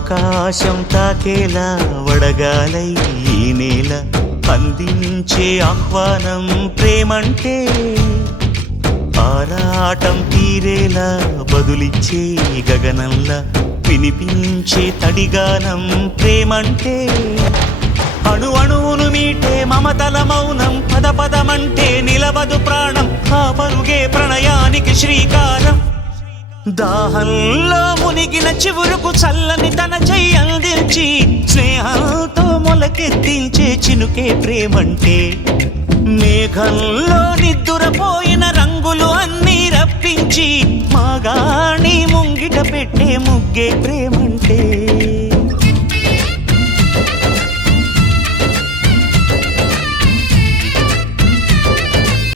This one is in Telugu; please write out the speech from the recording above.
ఆకాశం తాకేలా వడగాలై ఈ నేల అందించే ఆహ్వానం ప్రేమంటే ఆరాటం తీరేలా బదులిచ్చే గగనంలా వినిపించే తడిగానం ప్రేమంటే అణు అణువును మీటే మమతల మౌనం పద పదమంటే నిలవదు ప్రాణం ఆ పరుగే ప్రణయానికి శ్రీకారం దాహంలో మునిగిన చివురుకు చల్లని తన చెయ్యి అందించి స్నేహంతో మొలకెత్తించే చినుకే ప్రేమంటే మేఘంలో నిద్దురపోయిన రంగులు అన్నీ రప్పించి మాగాణి ముంగిట పెట్టే ముగ్గే ప్రేమంటే